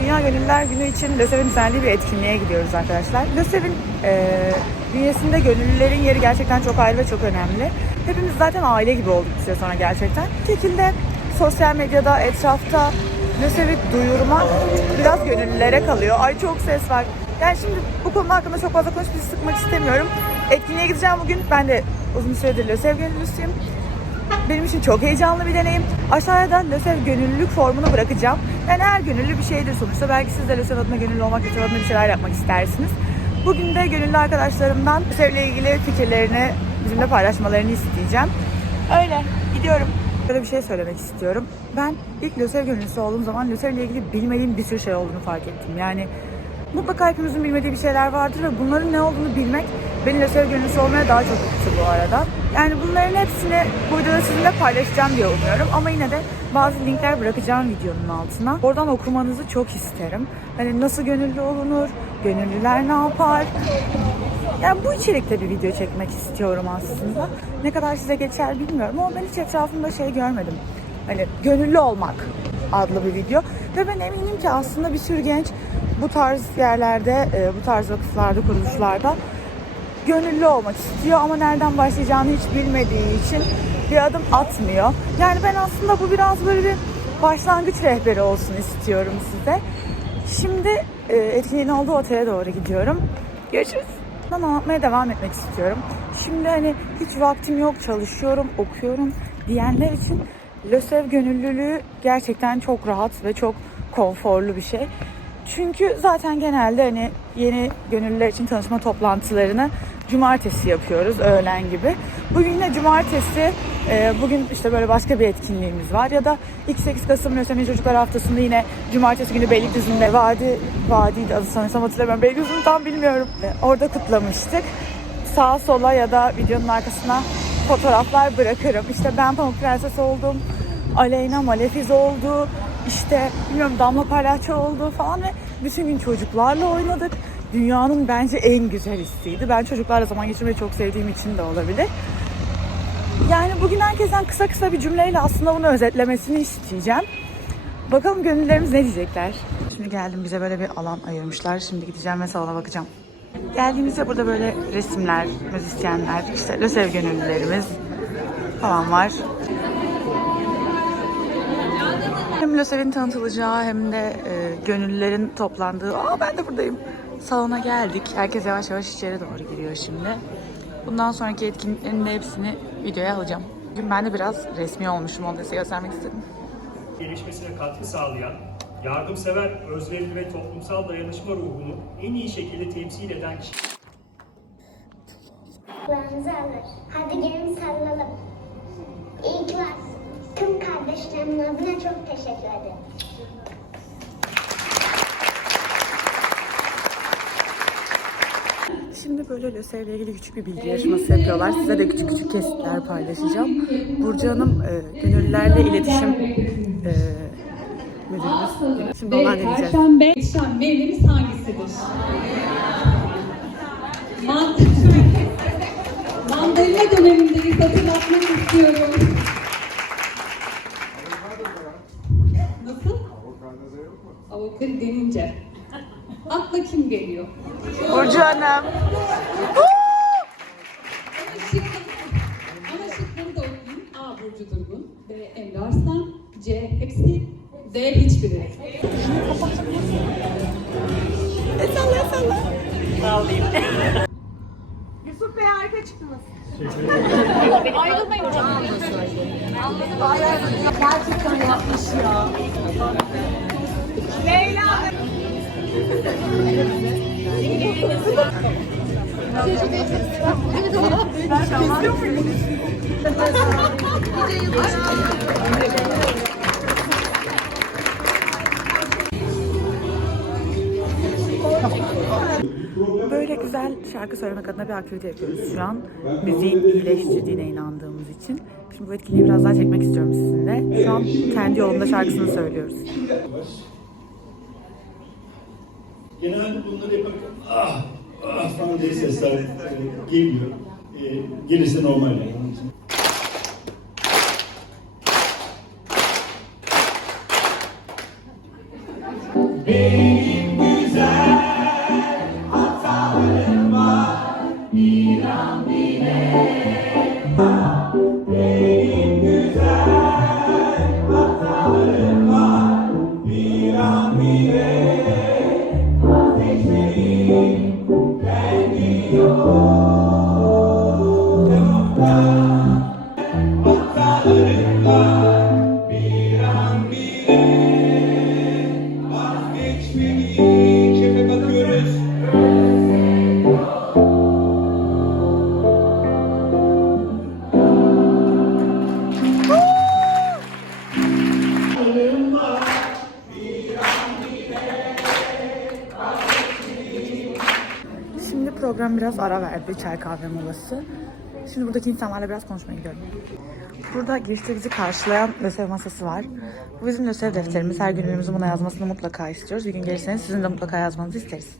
Dünya Gönüllüler Günü için LÖSEV'in düzenlediği bir etkinliğe gidiyoruz arkadaşlar. LÖSEV'in e, bünyesinde gönüllülerin yeri gerçekten çok ayrı ve çok önemli. Hepimiz zaten aile gibi olduk bir süre sonra gerçekten. Bir şekilde sosyal medyada, etrafta LÖSEV'i duyurmak biraz gönüllülere kalıyor. Ay çok ses var. Yani şimdi bu konu hakkında çok fazla konuşup sıkmak istemiyorum. Etkinliğe gideceğim bugün. Ben de uzun süredir LÖSEV gönüllüsüyüm. Benim için çok heyecanlı bir deneyim. Aşağıya LÖSEV gönüllülük formunu bırakacağım. Yani her gönüllü bir şeydir sonuçta. Belki siz de LÖSEV adına gönüllü olmak, LÖSEV adına bir şeyler yapmak istersiniz. Bugün de gönüllü arkadaşlarımdan LÖSEV ile ilgili fikirlerini bizimle paylaşmalarını isteyeceğim. Öyle, gidiyorum. Böyle bir şey söylemek istiyorum. Ben ilk LÖSEV gönüllüsü olduğum zaman LÖSEV ile ilgili bilmediğim bir sürü şey olduğunu fark ettim. Yani mutlaka hepimizin bilmediği bir şeyler vardır ve bunların ne olduğunu bilmek beni LÖSEV gönüllüsü olmaya daha çok itti bu arada. Yani bunların hepsini bu videoda sizinle paylaşacağım diye umuyorum. Ama yine de bazı linkler bırakacağım videonun altına. Oradan okumanızı çok isterim. Hani nasıl gönüllü olunur, gönüllüler ne yapar, yani bu içerikte bir video çekmek istiyorum aslında. Ne kadar size geçer bilmiyorum ama ben hiç etrafımda şey görmedim. Hani gönüllü olmak adlı bir video. Ve ben eminim ki aslında bir sürü genç bu tarz yerlerde, e, bu tarz vakıflarda, kuruluşlarda gönüllü olmak istiyor ama nereden başlayacağını hiç bilmediği için bir adım atmıyor. Yani ben aslında bu biraz böyle bir başlangıç rehberi olsun istiyorum size. Şimdi e, etkinliğin olduğu otele doğru gidiyorum. Görüşürüz. Ben anlatmaya devam etmek istiyorum. Şimdi hani hiç vaktim yok, çalışıyorum, okuyorum diyenler için LÖSEV gönüllülüğü gerçekten çok rahat ve çok konforlu bir şey. Çünkü zaten genelde hani yeni gönüllüler için tanışma toplantılarını cumartesi yapıyoruz öğlen gibi. Bugün yine cumartesi, e, bugün işte böyle başka bir etkinliğimiz var. Ya da 2-8 Kasım Lösemi Çocuklar Haftası'nda yine cumartesi günü Beylikdüzü'nde Vadi, Vadi'ydi adı sanırsam hatırlamıyorum. Beylikdüzü'nü tam bilmiyorum. E, Orada kutlamıştık. Sağa sola ya da videonun arkasına fotoğraflar bırakırım. İşte ben Pamuk Prenses oldum. Aleyna Malefiz oldu. İşte bilmiyorum Damla Palyaço oldu falan ve bütün gün çocuklarla oynadık. Dünyanın bence en güzel hissiydi. Ben çocuklarla zaman geçirmeyi çok sevdiğim için de olabilir. Yani bugün herkesten kısa kısa bir cümleyle aslında bunu özetlemesini isteyeceğim. Bakalım gönüllerimiz ne diyecekler. Şimdi geldim bize böyle bir alan ayırmışlar. Şimdi gideceğim ve salona bakacağım. Geldiğimizde burada böyle resimler, müzisyenler, işte LÖSEV gönüllülerimiz falan var. Hem LÖSEV'in tanıtılacağı hem de e, gönüllülerin toplandığı, aa ben de buradayım, salona geldik. Herkes yavaş yavaş içeri doğru giriyor şimdi. Bundan sonraki etkinliklerin de hepsini videoya alacağım. Bugün ben de biraz resmi olmuşum, onu da size göstermek istedim. gelişmesine katkı sağlayan, yardımsever, özverili ve toplumsal dayanışma ruhunu en iyi şekilde temsil eden kişi. Kulağınızı alır. Hadi gelin sarılalım. İyi ki varsın. Adına çok teşekkür ederim. Şimdi böyle LÖSEV ile ilgili küçük bir bilgi yarışması yapıyorlar. Size de küçük küçük kesitler paylaşacağım. Burcu Hanım e, gönüllülerle iletişim e, müdürümüz. Şimdi ondan deneyeceğiz. Perşembe yetişen meyvemiz hangisidir? Mand Mandalina dönemindeyiz hatırlatmak istiyorum. Nasıl? Avokado denince. Akla kim geliyor? Burcu Hanım. Ama şıkları, ama şıkları da okuyayım. A. Burcu Durgun. B. Emre Arslan. C. Hepsi. D. Hiçbiri. E, salla salla. Sallayayım. Yusuf Bey harika çıktınız. Böyle güzel şarkı söylemek adına bir aktivite yapıyoruz şu an. Müziğin iyileştirdiğine inandığımız için. Şimdi bu etkinliği biraz daha çekmek istiyorum sizinle. Şu an kendi yolunda şarkısını söylüyoruz. Genelde bunları yaparken ah ah falan diye sesler geliyor. E, gelirse normal yani. Onun biraz ara verdi, çay kahve molası. Şimdi buradaki insanlarla biraz konuşmaya gidiyorum. Burada girişte bizi karşılayan LÖSEV masası var. Bu bizim LÖSEV defterimiz. Her gün birimizin buna yazmasını mutlaka istiyoruz. Bir gün gelirseniz sizin de mutlaka yazmanızı isteriz.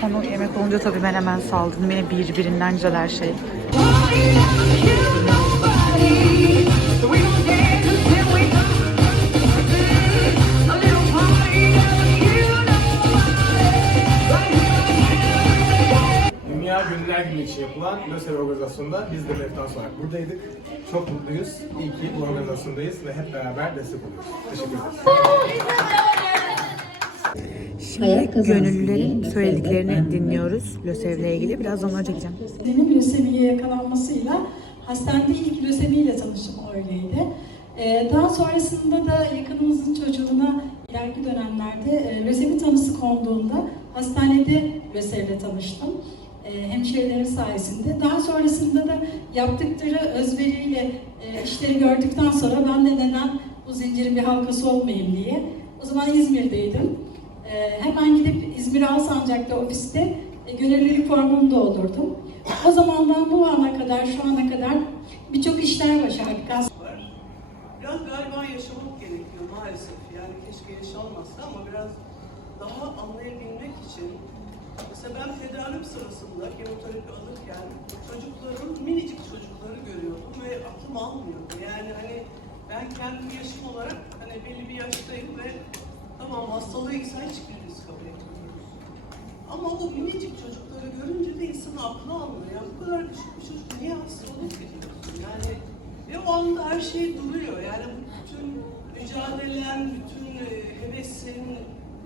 Konu yemek olunca tabii ben hemen saldım. Beni birbirinden güzel her şey. Dünya Gönüller Günü için yapılan LÖSEV organizasyonunda biz de referans olarak buradaydık. Çok mutluyuz. İyi ki bu organizasyondayız ve hep beraber destek oluyoruz. Teşekkür ederiz. Şimdi gönüllülerin söylediklerini dinliyoruz LÖSEV'le ilgili. Biraz onları çekeceğim. Benim lösemiye yakalanmasıyla hastanede ilk lösemiyle tanışım öyleydi. Ee, daha sonrasında da yakınımızın çocuğuna ileriki dönemlerde e, lösemi tanısı konduğunda hastanede lösevle tanıştım. E, hemşirelerin sayesinde. Daha sonrasında da yaptıkları özveriyle e, işleri gördükten sonra ben de neden bu zincirin bir halkası olmayayım diye. O zaman İzmir'deydim. E, hemen gidip İzmir Alsancak'ta ofiste e, gönüllülük formumu doldurdum. O zamandan bu ana kadar, şu ana kadar birçok işler başardık. Biraz galiba yaşamak gerekiyor maalesef. Yani keşke yaşanmasa ama biraz daha anlayabilmek için mesela ben tedarik sırasında kemoterapi alırken çocukların, minicik çocukları görüyordum ve aklım almıyordu. Yani hani ben kendi yaşım olarak hani belli bir yaştayım ve tamam hastalığı insan hiçbirimiz kabul etmiyoruz. Ama o minicik çocukları görünce de insan aklı almıyor. Ya bu kadar küçük bir çocuk niye hasta olur ki. Yani ve o anda her şey duruyor. Yani bütün mücadelen, bütün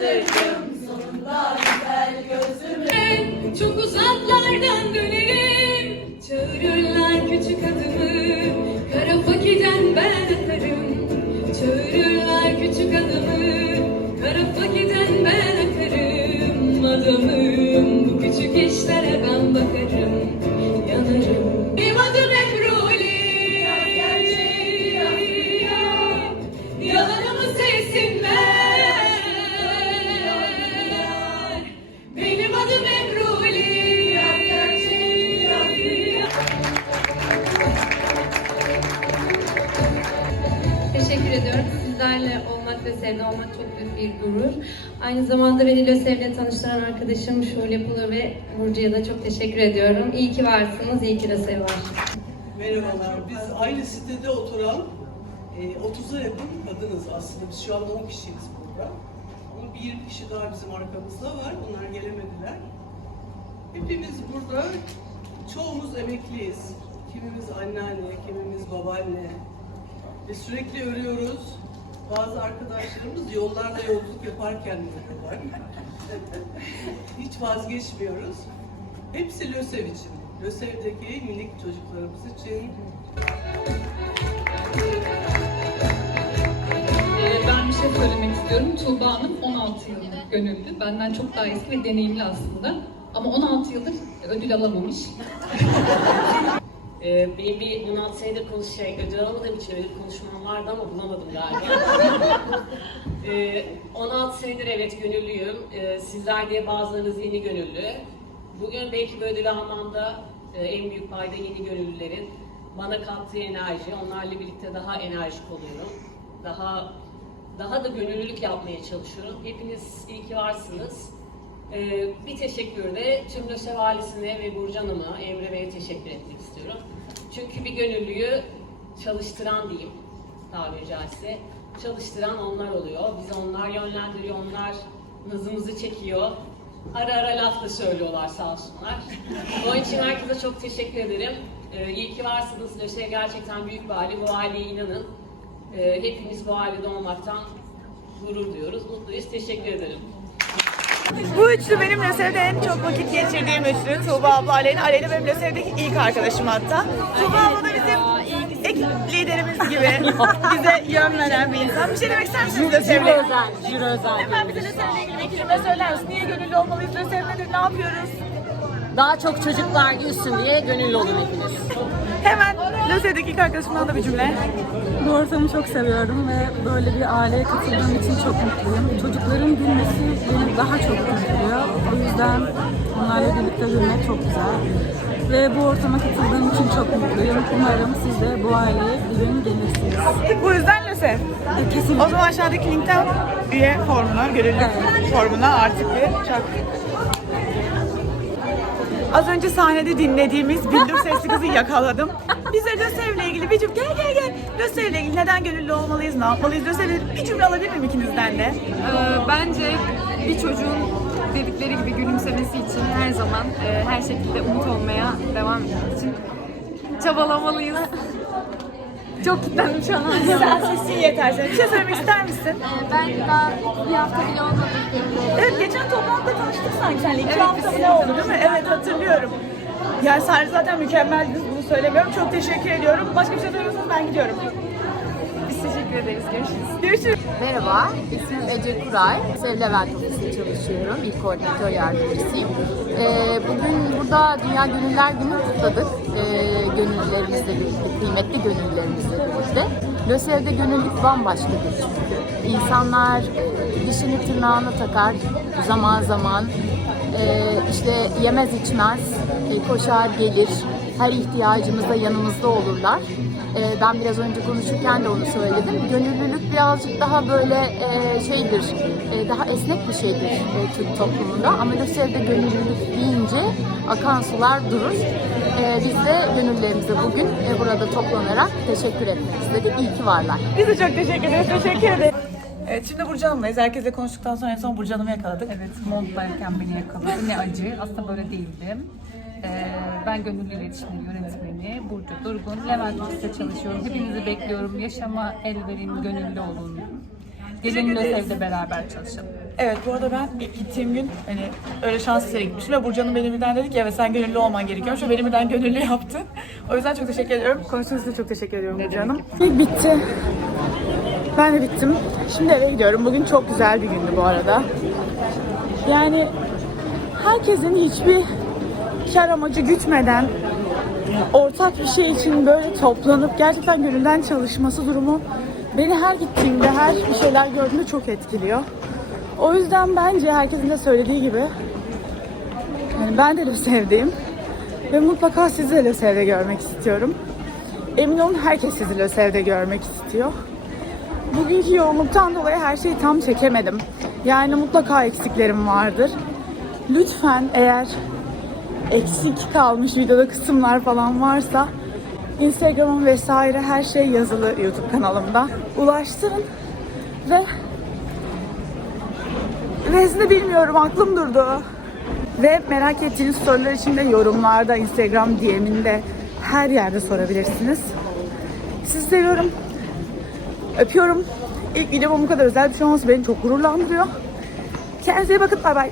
moral bozukluğu falan. Çok uzaklardan dönerim. Çağırırlar küçük adımı Kara fakiden ben akarım Çağırırlar küçük adımı Kara fakiden ben akarım Adamım bu küçük işlere ben bakarım Zamanda beni LÖSEV'le tanıştıran arkadaşım Şule Pulu ve Burcu'ya da çok teşekkür ediyorum. İyi ki varsınız, iyi ki LÖSEV var. Merhabalar. Biz aynı sitede oturan e, 30'a yakın kadınız aslında. Biz şu anda 10 kişiyiz burada. Ama bir kişi daha bizim arkamızda var. Onlar gelemediler. Hepimiz burada, çoğumuz emekliyiz. Kimimiz anneanne, kimimiz babaanne. Ve sürekli örüyoruz. Bazı arkadaşlarımız yollarda yolculuk yaparken. Hiç vazgeçmiyoruz. Hepsi LÖSEV için. LÖSEV'deki minik çocuklarımız için. Ee, Ben bir şey söylemek istiyorum. Tuğba Hanım 16 yıllık gönüllü. Benden çok daha eski ve deneyimli aslında. Ama 16 yıldır ödül alamamış. Ee, benim bir 16 senedir konuş şey, ödül alamadığım için bir konuşmam vardı ama bulamadım galiba. ee, 16 senedir evet gönüllüyüm. Ee, sizler diye bazılarınız yeni gönüllü. Bugün belki bu ödülü almamda e, en büyük payda yeni gönüllülerin bana kattığı enerji. Onlarla birlikte daha enerjik oluyorum. Daha daha da gönüllülük yapmaya çalışıyorum. Hepiniz iyi ki varsınız. Ee, bir teşekkür de tüm LÖSEV ailesine ve Burcu Hanım'a, Emre Bey'e teşekkür etmek istiyorum. Çünkü bir gönüllüyü çalıştıran diyeyim tabiri caizse. Çalıştıran onlar oluyor. Bizi onlar yönlendiriyor, onlar nazımızı çekiyor. Ara ara laf da söylüyorlar sağ olsunlar. Onun için herkese çok teşekkür ederim. Ee, iyi ki varsınız. LÖSEV gerçekten büyük bir aile. Bu aileye inanın. Ee, hepimiz bu ailede olmaktan gurur duyuyoruz, mutluyuz. Teşekkür ederim. Bu üçlü benim LÖSEV'de en çok vakit geçirdiğim üçlü. Tuğba abla, Aleyna. Aleyna benim LÖSEV'deki ilk arkadaşım hatta. Tuğba abla da bizim ekip liderimiz gibi bize yön veren bir insan. Bir şey demek ister misiniz LÖSEV'le? Jüri özel. Hemen bize LÖSEV'le ilgili bir kelime söyler misin? Niye gönüllü olmalıyız? LÖSEV nedir? Ne yapıyoruz? Daha çok çocuklar gülsün diye gönüllü olun hepiniz. Hemen LÖSEV'deki ilk arkadaşımdan da bir cümle. Bu ortamı çok seviyorum ve böyle bir aileye katıldığım için çok mutluyum. Çocukların gülmesi beni daha çok mutluyor. O yüzden onlarla birlikte gülmek çok güzel. Ve bu ortama katıldığım için çok mutluyum. Umarım siz de bu aileye bir gün gelirsiniz. Bu yüzden LÖSEV. Kesinlikle. O zaman aşağıdaki linkten üye formuna, gönüllü formuna artık bir çak. Az önce sahnede dinlediğimiz Billur Sesli Kız'ı yakaladım. Bize LÖSEV'le ilgili bir cümle, gel gel gel. LÖSEV'le ilgili neden gönüllü olmalıyız, ne yapmalıyız? LÖSEV'le bir cümle alabilir miyim ikinizden de? Ee, bence bir çocuğun dedikleri gibi gülümsemesi için her zaman e, her şekilde umut olmaya devam için çabalamalıyız. Çok kilitlendim şu an. Sen sesin yeter senin. Bir şey söylemek ister misin? Ben daha bir hafta bile olmadı. Evet, geçen toplantıda tanıştık sanki seninle. İki hafta mı ne oldu değil mi? Evet, hatırlıyorum. Yani sen zaten mükemmeldiniz, bunu söylemiyorum. Çok teşekkür ediyorum. Başka bir şey söylüyorsanız ben gidiyorum. Teşekkür ederiz. Görüşürüz. Görüşürüz. Merhaba, ismim Ece Kuray. Sev Levent çalışıyorum. İlk koordinatör yardımcısıyım. Ee, bugün burada Dünya Gönüller Günü kutladık. Ee, gönüllülerimizle birlikte, kıymetli gönüllülerimizle birlikte. LÖSEV'de gönüllülük bambaşkadır çünkü. İnsanlar e, dişini tırnağını takar zaman zaman. Ee, işte yemez içmez, e, koşar gelir. Her ihtiyacımızda yanımızda olurlar. Ee, ben biraz önce konuşurken de onu söyledim. Gönüllülük birazcık daha böyle e, şeydir, e, daha esnek bir şeydir e, Türk toplumunda. Ama LÖSEV'de gönüllülük deyince akan sular durur. E, biz de gönüllerimize bugün e, burada toplanarak teşekkür etmek istedik. İyi ki varlar. Biz de çok teşekkür ederiz. Teşekkür ederiz. Evet şimdi Burcu Hanım'layız. Herkesle konuştuktan sonra en son Burcu Hanım'ı yakaladık. Evet, montlarken beni yakaladı. Ne acı. Aslında böyle değildim. Ee, ben gönüllü iletişimleri yönetmeni Burcu Durgun. Levent Ofis'te çalışıyorum. Hepinizi bekliyorum. Yaşama el verin, gönüllü olun. Gelin LÖSEV'de beraber çalışalım. Evet bu arada ben ilk gittiğim gün hani öyle şans eseri gitmişim ve Burcu Hanım beni birden dedi ki evet sen gönüllü olman gerekiyor. Şu beni birden gönüllü yaptı. O yüzden çok teşekkür ediyorum. Konuştuğunuz için çok teşekkür ediyorum Burcu Hanım. İlk bitti. Ben de bittim. Şimdi eve gidiyorum. Bugün çok güzel bir gündü bu arada. Yani herkesin hiçbir kar amacı gütmeden ortak bir şey için böyle toplanıp gerçekten gönülden çalışması durumu beni her gittiğimde, her bir şeyler gördüğümde çok etkiliyor. O yüzden bence herkesin de söylediği gibi yani ben de LÖSEV'deyim ve mutlaka sizi de LÖSEV'de görmek istiyorum. Emin olun herkes sizi LÖSEV'de görmek istiyor. Bugünkü yoğunluktan dolayı her şeyi tam çekemedim. Yani mutlaka eksiklerim vardır. Lütfen eğer eksik kalmış videoda kısımlar falan varsa Instagram'ım vesaire her şey yazılı YouTube kanalımda. Ulaştırın ve Vezne bilmiyorum aklım durdu. Ve merak ettiğiniz sorular için de yorumlarda, Instagram DM'inde her yerde sorabilirsiniz. Sizi seviyorum. Öpüyorum. İlk videom bu kadar özel bir şey olması beni çok gururlandırıyor. Kendinize iyi bakın. Bay bay.